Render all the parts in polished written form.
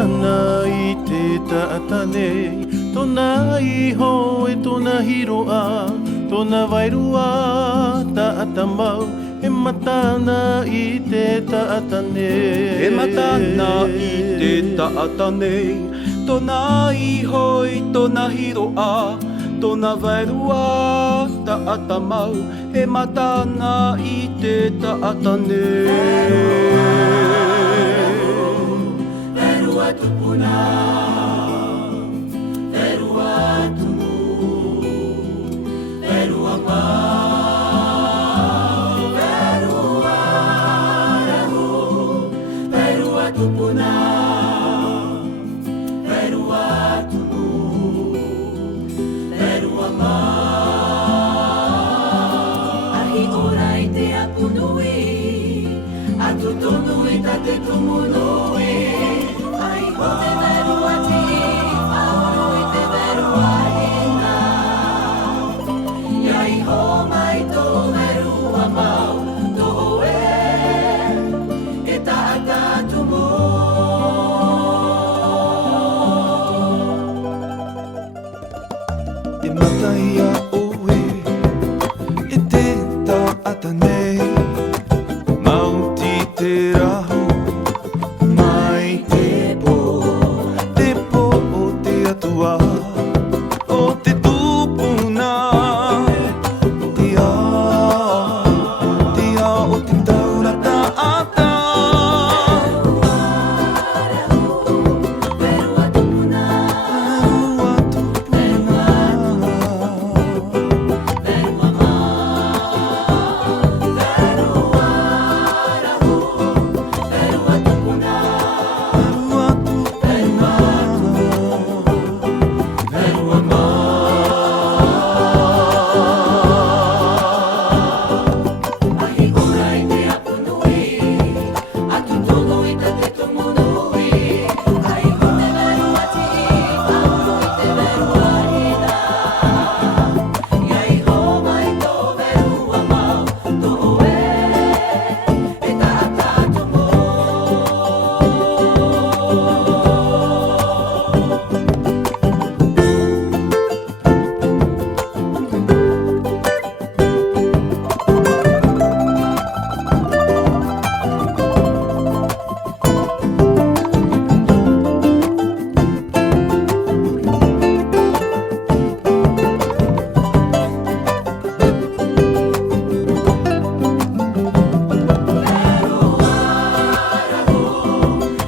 matana i te taata nei. Tōna iho e tōna hiroa, tōna wairua taata mau. E matana i te taata nei. E matana i te taata nei. Tōna iho i tōna hiroa, tōna wairua taata mau. E matana i te taata nei. Verua tupuna, verua tumu, verua mau, verua rahu, verua tupuna, verua tumu, verua mau. Ahi ora i te apunui, atu tonu i tate tumunui. Ai ho te verua ti, auru i te verua hina. Iai ho mai tō verua mau, tō e taata tumu. E mataia oe, e te taata nei. Mauti te rahu, mai te po o te atua, o te tupuna. Te a o te taura taata. Verua tupuna, Verua tupuna. verua mau, verua rahu, verua tupuna, Verua tupuna. verua mau. Ahi ora i te apunui, atu tonu i tate tumunui. Ai ho te verua ti, auru i te verua hina. Iai ho mai tō verua mau, tō e taata tumu.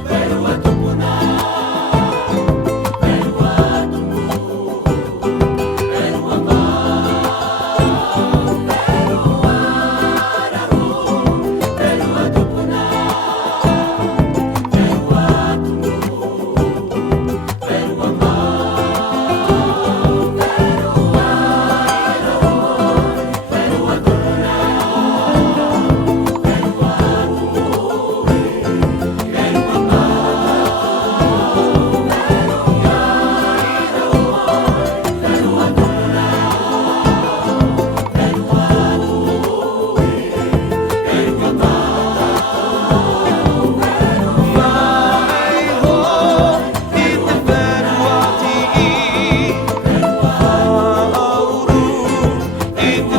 Verua tupuna, verua tumu, verua mau, verua rahu, verua tupuna, verua tumu, verua mau, verua rahu, verua tupuna, verua Auru i te